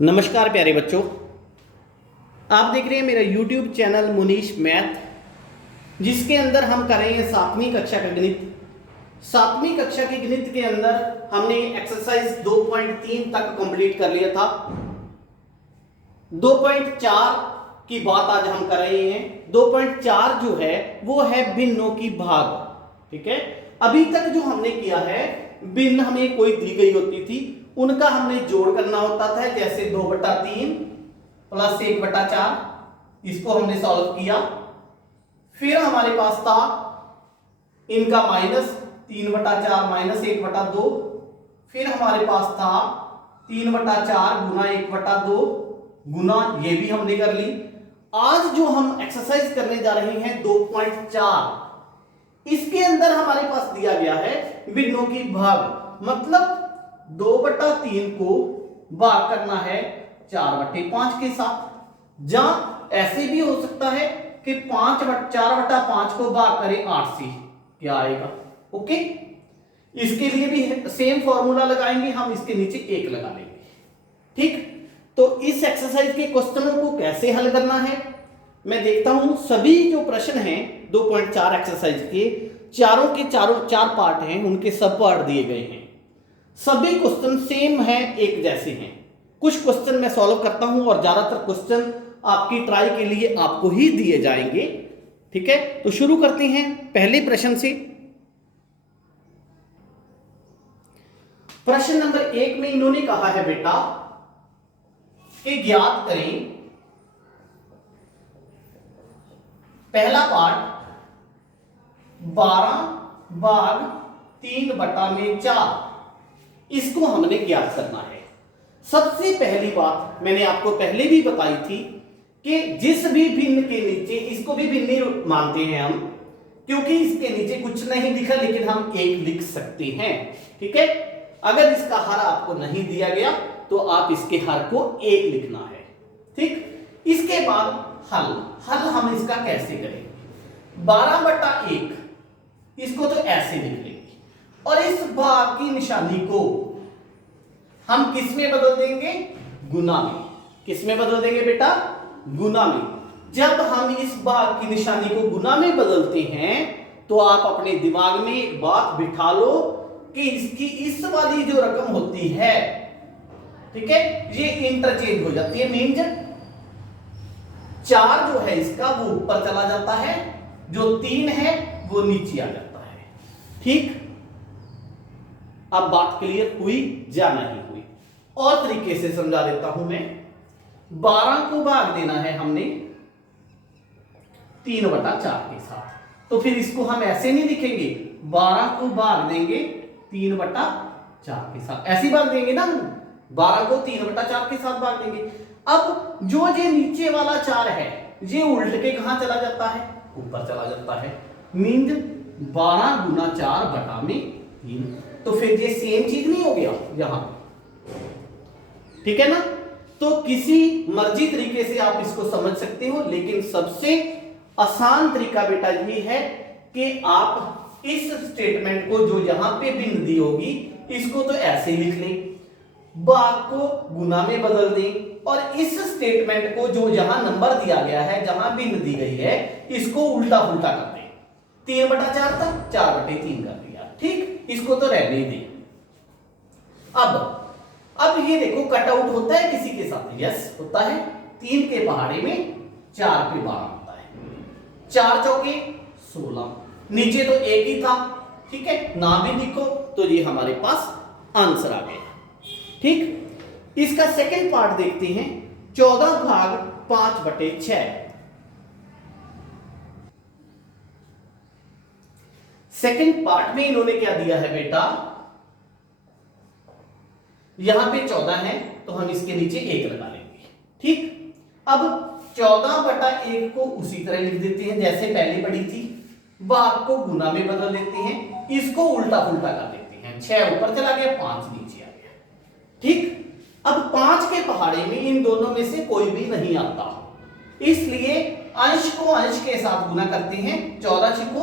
नमस्कार प्यारे बच्चों, आप देख रहे हैं मेरा YouTube चैनल मुनीश मैथ, जिसके अंदर हम करेंगे 7वीं कक्षा का गणित। 7वीं कक्षा के गणित के अंदर हमने एक्सरसाइज 2.3 तक कंप्लीट कर लिया था। 2.4 की बात आज हम कर रहे हैं। 2.4 जो है वो है भिन्नों की भाग। ठीक है, अभी तक जो हमने किया है, भिन्न हमें कोई दी गई होती थी, उनका हमने जोड़ करना होता था। जैसे 2/3 प्लस 1/4, इसको हमने सॉल्व किया। फिर हमारे पास था इनका माइनस 3/4 माइनस 1/2। फिर हमारे पास था 3/4 गुना 1/2 गुना, ये भी हमने कर ली। आज जो हम एक्सरसाइज करने जा रहे हैं 2.4, इसके अंदर हमारे पास दिया गया है भिन्नों की भाग। मतलब 2/3 को भाग करना है 4/5 के साथ। जहां ऐसे भी हो सकता है कि 4/5 को भाग करें 8 से, क्या आएगा? ओके, इसके लिए भी सेम फॉर्मूला लगाएंगे हम, इसके नीचे 1 लगा लेंगे। ठीक, तो इस एक्सरसाइज के क्वेश्चनों को कैसे हल करना है मैं देखता हूं। सभी जो प्रश्न हैं 2.4 एक्सरसाइज के, चारों के चार पार्ट हैं, उनके सब पार्ट दिए गए हैं। सभी क्वेश्चन सेम हैं, एक जैसे हैं। कुछ क्वेश्चन मैं सॉल्व करता हूं और ज्यादातर क्वेश्चन आपकी ट्राई के लिए आपको ही दिए जाएंगे। ठीक है, तो शुरू करते हैं पहले प्रश्न से। प्रश्न नंबर 1 में इन्होंने कहा है बेटा कि ज्ञात करें पहला पार्ट 12/3/4, इसको हमने ज्ञात करना है। सबसे पहली बात मैंने आपको पहले भी बताई थी कि जिस भी भिन्न के नीचे, इसको भी भिन्न ही मानते हैं हम, क्योंकि इसके नीचे कुछ नहीं लिखा, लेकिन हम 1 लिख सकते हैं। ठीक है, अगर इसका हर आपको नहीं दिया गया तो आप इसके हर को 1 लिखना है। ठीक, इसके बाद हल हम इसका कैसे करेंगे? 12/1 इसको तो ऐसे लिख लेंगे, और इस भाग की निशानी को हम किस में बदल देंगे? गुना में। किस में बदल देंगे बेटा? गुना में। जब हम इस भाग की निशानी को गुना में बदलते हैं तो आप अपने दिमाग में एक बात बिठा लो कि इसकी इस वाली जो रकम होती है, ठीक है, ये इंटरचेंज हो जाती है। मीन्स 4 जो है इसका वो ऊपर चला जाता है, जो 3 है वो नीचे आ जाता है। ठीक, अब बात क्लियर हुई या नहीं हुई? और तरीके से समझा देता हूं मैं। 12 को भाग देना है हमने 3/4 के साथ, तो फिर इसको हम ऐसे नहीं लिखेंगे, 12 को भाग देंगे 3/4 के साथ, ऐसी भाग देंगे ना। 12 को 3/4 के साथ भाग देंगे। अब जो ये नीचे वाला 4 है, ये उल्ट के कहां चला जाता है? ऊपर चला जाता है। मीन्स 12 गुना 4/3, तो फिर ये सेम चीज नहीं हो गया यहां? ठीक है ना? तो किसी मर्जी तरीके से आप इसको समझ सकते हो, लेकिन सबसे आसान तरीका बेटा ये है कि आप इस स्टेटमेंट को, जो यहां पे भिन्न दी होगी, इसको तो ऐसे ही लिख लें, भाग को गुना में बदल दें, और इस स्टेटमेंट को जो यहां नंबर दिया गया है, जहां भिन्न दी गई है, इसको उल्टा पुल्टा कर दें। 3/4 था, 4/3 कर दिया। ठीक, इसको तो रहने ही दें। अब ये देखो, कट आउट होता है किसी के साथ? यस होता है। 3 के पहाड़े में 4 पे 12 होता है। 4 चौके 16, नीचे तो 1 ही था। ठीक है, ना भी लिखो तो ये हमारे पास आंसर आ गया। ठीक, इसका सेकंड पार्ट देखते हैं। 14/5/6। सेकंड पार्ट में इन्होंने क्या दिया है बेटा? यहां पे 14 है, तो हम इसके नीचे 1 लगा लेंगे। ठीक, अब 14/1 को उसी तरह लिख देते हैं जैसे पहले पढ़ी थी। भाग को गुना में बदल देते हैं, इसको उल्टा पुल्टा कर देते हैं। 6 ऊपर चला गया, 5 नीचे आ गया। ठीक, अब 5 के पहाड़े में इन दोनों में से कोई भी नहीं आता, इसलिए अंश को अंश के साथ गुना करते हैं। 14 को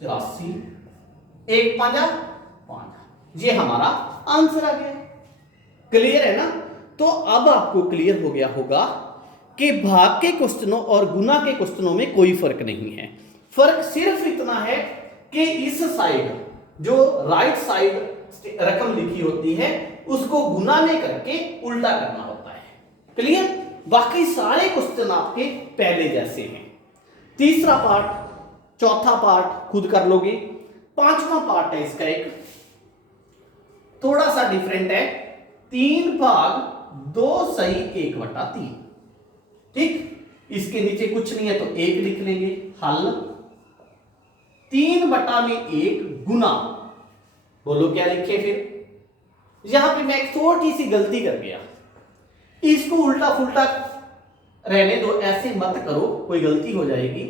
84, 1 5 5, ये हमारा आंसर आ गया। क्लियर है ना? तो अब आपको क्लियर हो गया होगा कि भाग के क्वेश्चनों और गुना के क्वेश्चनों में कोई फर्क नहीं है। फर्क सिर्फ इतना है कि इस साइड जो राइट साइड रकम लिखी होती है उसको गुना में करके उल्टा करना होता है। क्लियर? बाकी सारे क्वेश्चन आपके पहले जैसे हैं। तीसरा पार्ट, चौथा पार्ट खुद कर लोगे। पांचवा पार्ट है इसका एक थोड़ा सा डिफरेंट है। 3 भाग 2 सही 1/3। ठीक, इसके नीचे कुछ नहीं है तो 1 लिख लेंगे। हल 3/1 गुना, बोलो क्या लिखे फिर? यहां पे मैं एक छोटी सी गलती कर गया, इसको उल्टा फुल्टा रहने दो, ऐसे मत करो, कोई गलती हो जाएगी।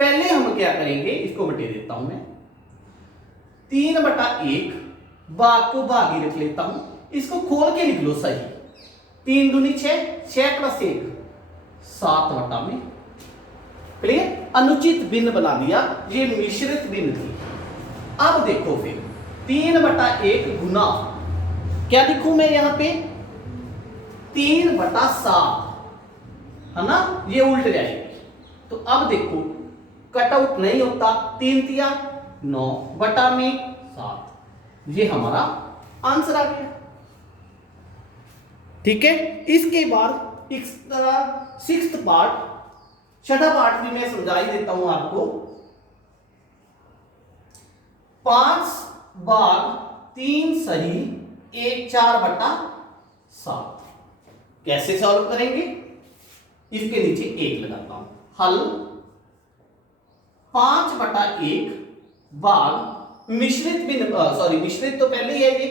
पहले हम क्या करेंगे, इसको मिटा देता हूं मैं। 3/1 भाग को भाग ही रख लेता हूं, इसको खोल के लिख लो सही। 3 दूनी 6, 6 + 1 7/में। क्लियर? अनुचित भिन्न बना दिया, ये मिश्रित भिन्न थी। अब देखो फिर 3/1 गुना, क्या लिखूं मैं यहां पे? 3/7 है ना, ये उल्ट जाएगी। तो अब देखो कट आउट नहीं होता, 3 तिया 9/7, ये हमारा आंसर आ गया। ठीक है, इसके बाद सिक्स्थ पार्ट, छठा पार्ट भी मैं समझा ही देता हूं आपको। 5 भाग 3 सही 4/7 कैसे सॉल्व करेंगे? इसके नीचे 1 लगाता हूं। हल 5/1 भाग मिश्रित भिन्न, मिश्रित तो पहले ही है, ये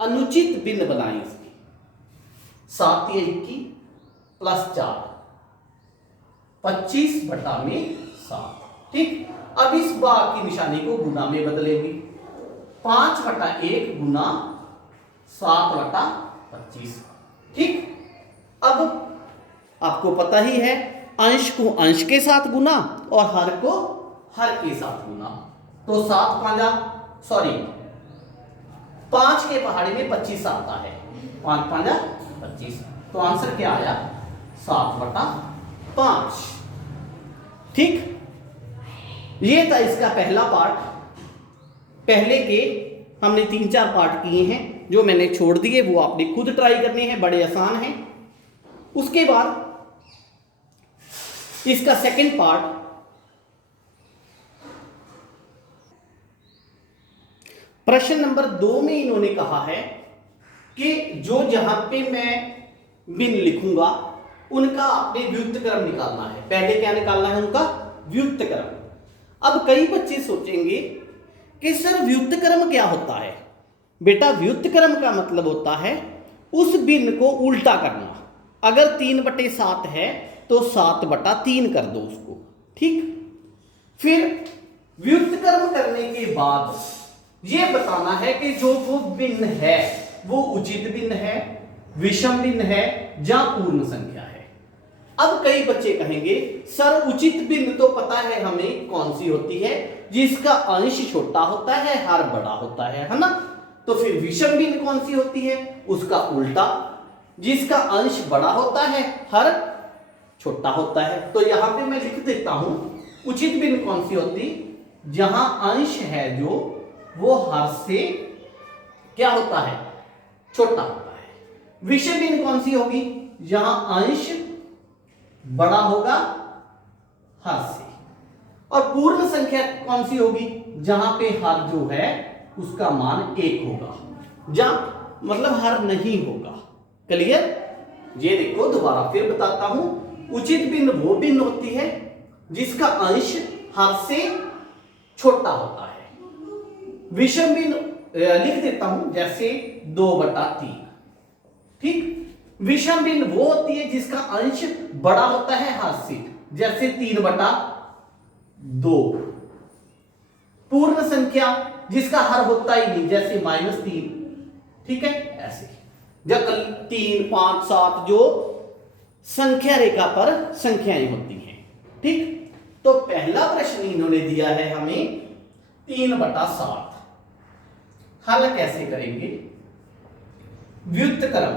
अनुचित भिन्न बनाई इसकी। 7 × 21 + 4 25/7। ठीक, अब इस भाग की निशानी को गुना में बदलेंगे। 5/1 गुना 7/25। ठीक, अब आपको पता ही है, अंश को अंश के साथ गुना और हर को हर के साथ गुना। तो 5 के पहाड़ी में 25 आता है, 5 × 5 = 25। तो आंसर क्या आया? 7/5। ठीक, ये था इसका पहला पार्ट। पहले के हमने 3-4 पार्ट किए हैं, जो मैंने छोड़ दिए वो आपने खुद ट्राई करने हैं, बड़े आसान हैं। उसके बाद इसका सेकंड पार्ट, प्रश्न नंबर 2 में इन्होंने कहा है कि जो जहां पे मैं भिन्न लिखूंगा उनका आपने व्युत्क्रम निकालना है। पहले क्या निकालना है? उनका व्युत्क्रम। अब कई बच्चे सोचेंगे कि सर व्युत्क्रम क्या होता है? बेटा व्युत्क्रम का मतलब होता है उस भिन्न को उल्टा करना। अगर 3/7 है तो 7/3 कर दो उसको। ठीक, फिर व्युत्क्रम करने के बाद यह बताना है कि जो वो भिन्न है वो उचित भिन्न है, विषम भिन्न है या पूर्ण संख्या है। अब कई बच्चे कहेंगे सर उचित भिन्न तो पता है हमें कौन सी होती है, जिसका अंश छोटा होता है हर बड़ा होता है ना? तो फिर विषम भिन्न कौन सी होती है? उसका उल्टा, जिसका अंश बड़ा होता है हर छोटा होता है। तो यहां पे मैं लिख देता हूं उचित भिन्न कौन सी होती? जहां अंश है जो वो हर से क्या होता है? छोटा होता है। विषम भिन्न कौन सी होगी? जहां अंश बड़ा होगा हर से। और पूर्ण संख्या कौन सी होगी? जहां पे हर जो है उसका मान 1 होगा, जहां मतलब हर नहीं होगा। क्लियर? ये देखो दोबारा फिर बताता हूं, उचित भिन्न वो भिन्न होती है जिसका अंश हर से छोटा होता है। विषम भिन्न लिख देता हूं जैसे 2/3। ठीक, विषम भिन्न वो होती है जिसका अंश बड़ा होता है हर से, जैसे 3/2। पूर्ण संख्या जिसका हर होता ही नहीं, जैसे -3। ठीक है, ऐसे जब 3, 5, 7 जो संख्या रेखा पर संख्याएं होती हैं। ठीक, तो पहला प्रश्न इन्होंने दिया है हमें 3/7। हल कैसे करेंगे? व्युत्क्रम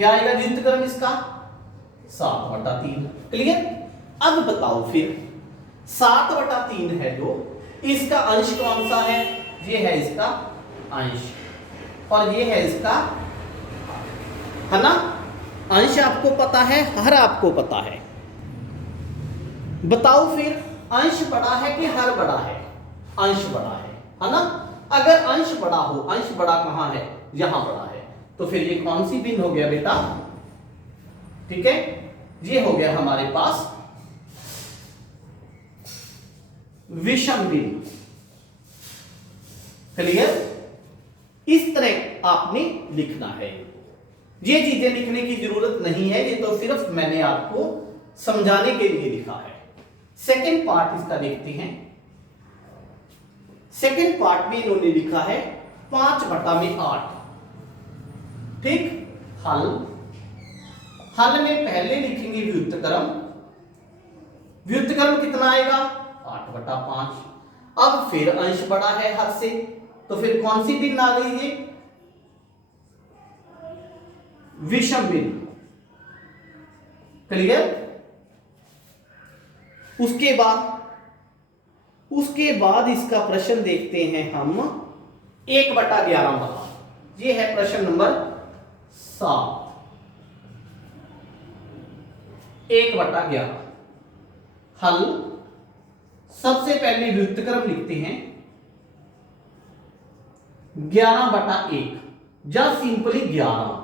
क्या आएगा व्युत्क्रम इसका 7/3। क्लियर। अब बताओ फिर 7/3 है जो, इसका अंश कौन सा है? ये है इसका अंश और ये है इसका, है ना? अंश आपको पता है, हर आपको पता है। बताओ फिर अंश बड़ा है कि हर बड़ा है? अंश बड़ा है ना? अगर अंश बड़ा हो, अंश बड़ा कहां है? यहां बड़ा है, तो फिर ये कौन सी भिन्न हो गया बेटा? ठीक है, ये हो गया हमारे पास विषम भिन्न। क्लियर। इस तरह आपने लिखना है। ये चीजें लिखने की जरूरत नहीं है, ये तो सिर्फ मैंने आपको समझाने के लिए लिखा है। सेकंड पार्ट इसका देखते हैं। सेकंड पार्ट में इन्होंने लिखा है 5/8। ठीक। हल, हल में पहले लिखेंगे व्युत्क्रम। व्युत्क्रम कितना आएगा? 8/5। अब फिर अंश बड़ा है हर से, तो फिर कौन सी भिन्न आ गई? ये विषम भिन्न। क्लियर। उसके बाद इसका प्रश्न देखते हैं हम 1/11 वाला। ये है प्रश्न नंबर 7। 1/11। हल, सबसे पहले व्युत्क्रम लिखते हैं 11/1 या सिंपली 11,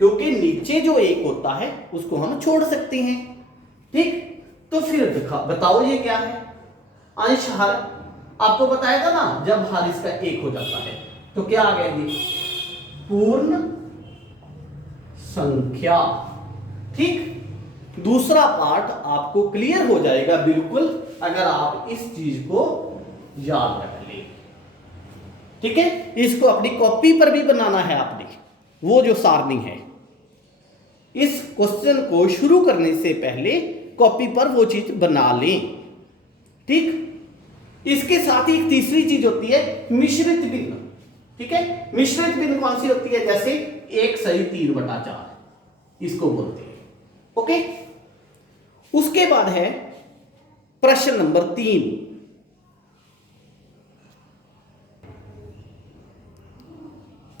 क्योंकि नीचे जो 1 होता है उसको हम छोड़ सकते हैं। ठीक। तो फिर बताओ ये क्या है? अंश हर। आपको बताया था ना, जब हर इसका 1 हो जाता है तो क्या आ गया? ये पूर्ण संख्या। ठीक। दूसरा पार्ट आपको क्लियर हो जाएगा बिल्कुल, अगर आप इस चीज को याद रख ले। ठीक है। इसको अपनी कॉपी पर भी बनाना है आपने, वो जो सारणी है। इस क्वेश्चन को शुरू करने से पहले कॉपी पर वो चीज बना लें। ठीक। इसके साथ ही एक तीसरी चीज होती है मिश्रित भिन्न। ठीक है। मिश्रित भिन्न कौन सी होती है? जैसे 1/3/4, इसको बोलते हैं। ओके। उसके बाद है प्रश्न नंबर 3।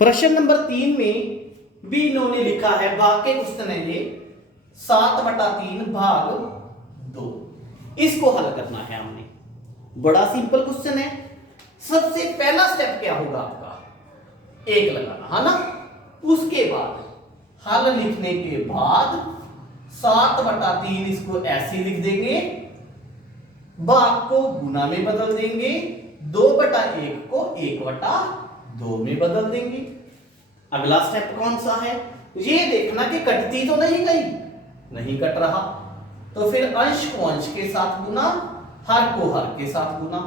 प्रश्न नंबर 3 में भी इन्होंने लिखा है, भाग के क्वेश्चन है ये, 7/3/2। इसको हल करना है हमने। बड़ा सिंपल क्वेश्चन है। सबसे पहला स्टेप क्या होगा आपका? 1 लगाना, है ना? उसके बाद हल लिखने के बाद 7/3 इसको ऐसे लिख देंगे, भाग को गुना में बदल देंगे, 2/1 को 1/2 में बदल देंगे। अगला स्टेप कौन सा है? ये देखना कि कटती तो नहीं गई, नहीं कट रहा, तो फिर अंश को अंश के साथ गुना, हर को हर के साथ गुना,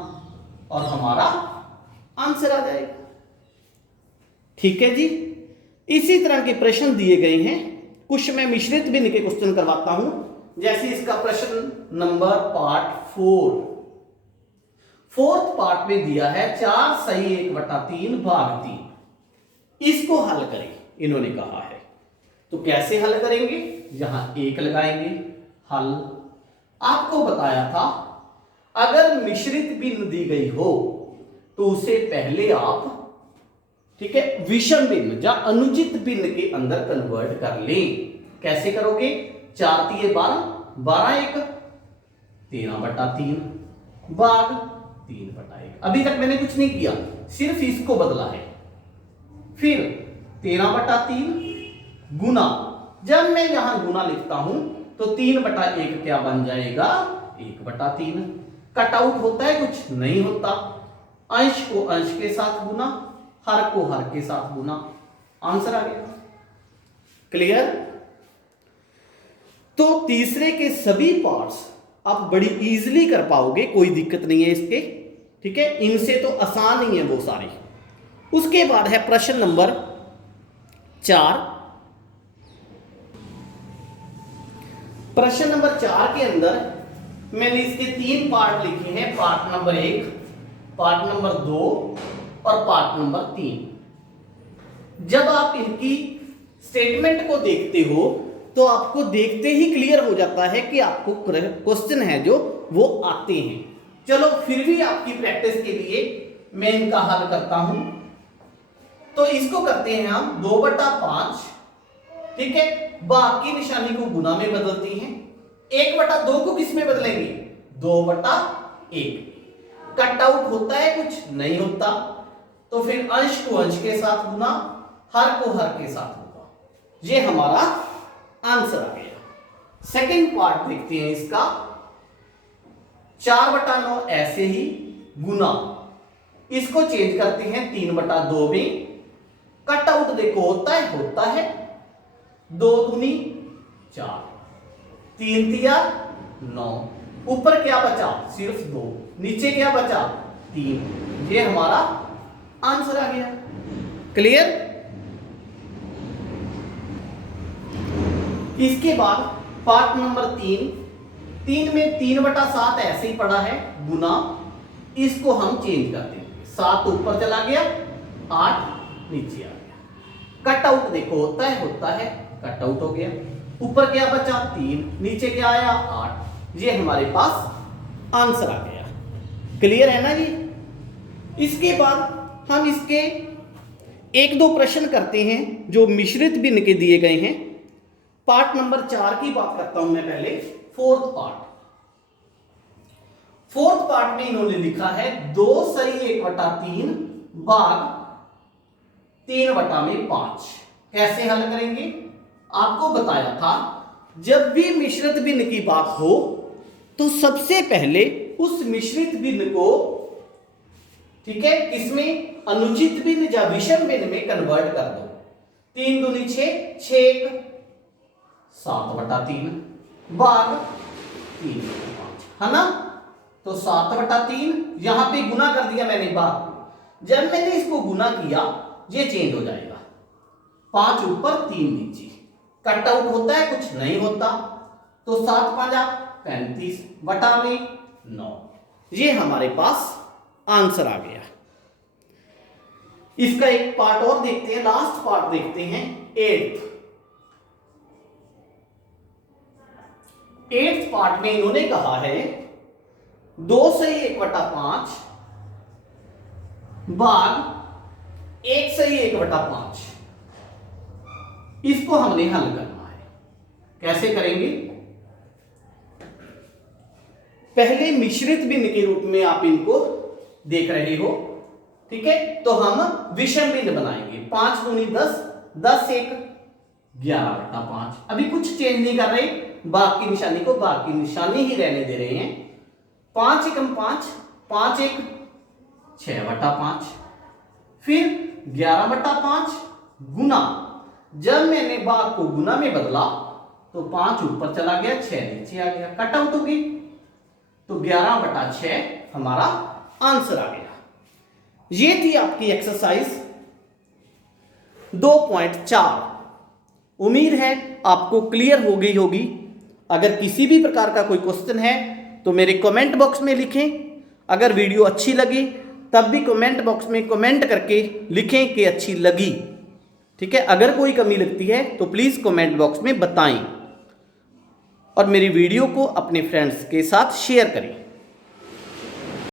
और हमारा आंसर आ जाएगा। ठीक है जी। इसी तरह के प्रश्न दिए गए हैं। कुछ मैं मिश्रित भिन्न के क्वेश्चन करवाता हूं, जैसे इसका प्रश्न नंबर पार्ट 4। फोर्थ पार्ट में दिया है 4 सही 1/3/3। इसको हल करें, इन्होंने कहा है। तो कैसे हल करेंगे? यहां 1 लगाएंगे। हल आपको बताया था, अगर मिश्रित भिन्न दी गई हो तो उसे पहले आप, ठीक है, विषम भिन्न या अनुचित भिन्न के अंदर कन्वर्ट कर लें। कैसे करोगे? 4 × 12, 12×1 13/3 भाग 3/1। अभी तक मैंने कुछ नहीं किया, सिर्फ इसको बदला है। फिर 13/3 गुना, जब मैं यहां गुना लिखता हूं तो 3/1 क्या बन जाएगा? 1/3। कट आउट होता है? कुछ नहीं होता। अंश को अंश के साथ गुना, हर को हर के साथ गुना, आंसर आ गया। क्लियर? तो तीसरे के सभी पार्ट्स आप बड़ी इजीली कर पाओगे, कोई दिक्कत नहीं है इसके। ठीक है, इनसे तो आसान ही है वो सारे। उसके बाद है प्रश्न नंबर 4। प्रश्न नंबर 4 के अंदर मैंने इसके 3 पार्ट लिखे हैं, पार्ट नंबर 1, पार्ट नंबर 2 और पार्ट नंबर 3। जब आप इनकी स्टेटमेंट को देखते हो तो आपको देखते ही क्लियर हो जाता है कि आपको क्वेश्चन है जो वो आते हैं। चलो फिर भी आपकी प्रैक्टिस के लिए मैं इनका हल करता हूं। तो इसको करते हैं हम 2/5, ठीक है, बाकी निशानी को गुना में बदलते हैं। 1/2 को किस में बदलेंगे? 2/1। कट आउट होता है कुछ? नहीं होता। तो फिर अंश को अंश के साथ गुना, हर को हर के साथ होगा। ये हमारा आंसर आ गया। सेकंड पार्ट देखते हैं इसका। 4/9 ऐसे ही गुना, इसको चेंज करते हैं 3/2 में। कट आउट देखो होता है 2 दूनी 4, 3 तिया 9, ऊपर क्या बचा? सिर्फ 2, नीचे क्या बचा? 3। ये हमारा आंसर आ गया। क्लियर? इसके बाद पार्ट नंबर 3 में 3/7 ऐसे ही पड़ा है गुना, इसको हम चेंज कर देंगे। 7 ऊपर चला गया, 8 नीचे आ गया। कट आउट देखो होता है कट आउट हो गया। ऊपर क्या बचा? 3, नीचे क्या आया? 8। ये हमारे पास आंसर आ गया। क्लियर है ना जी? इसके बाद हम इसके 1-2 प्रश्न करते हैं जो मिश्रित भिन्न के दिए गए हैं। पार्ट नंबर 4 की बात करता हूं मैं पहले। फोर्थ पार्ट में इन्होंने लिखा है 2 सही 1/3 भाग 3/5। कैसे हल करेंगे? आपको बताया था जब भी मिश्रित भिन्न की बात हो तो सबसे पहले उस मिश्रित भिन्न को, ठीक है, किसमें? अनुचित भिन्न या विषम भिन्न में कन्वर्ट कर दो। 3 दूनी 6, 6 7/3 भाग 3/5, है ना? तो 7/3 यहां पे गुना कर दिया मैंने भाग। जब मैंने इसको गुना किया ये चेंज हो जाएगा, 5 ऊपर 3 नीचे। कट आउट होता है कुछ? नहीं होता। तो 7 5 35 बटा में 9। ये हमारे पास आंसर आ गया। इसका एक पार्ट और देखते हैं, लास्ट पार्ट देखते हैं। 8th पार्ट में इन्होंने कहा है 2 सही 1/5 भाग 1 सही 1/5। इसको हमने हल करना है। कैसे करेंगे? पहले मिश्रित भिन्न के रूप में आप इनको देख रहे हो, ठीक है? तो हम विषम भिन्न बनाएंगे। 5 दूनी 10, 10 1 11/5। अभी कुछ चेंज नहीं कर रहे, भाग की निशानी को भाग की निशानी ही रहने दे रहे हैं। 5 एकम 5, 5 1 6/5। फिर 11/5 गुना, जब मैंने भाग को गुना में बदला तो 5 ऊपर चला गया, 6 नीचे आ गया। कट आउट हो गई, तो 11/6 हमारा आंसर आ गया। ये थी आपकी एक्सरसाइज 2.4। उम्मीद है आपको क्लियर हो गई होगी। अगर किसी भी प्रकार का कोई क्वेश्चन है तो मेरे कमेंट बॉक्स में लिखें। अगर वीडियो अच्छी लगी तब भी कमेंट बॉक्स में कमेंट करके लिखें कि अच्छी लगी, ठीक है? अगर कोई कमी लगती है तो प्लीज़ कमेंट बॉक्स में बताएं और मेरी वीडियो को अपने फ्रेंड्स के साथ शेयर करें।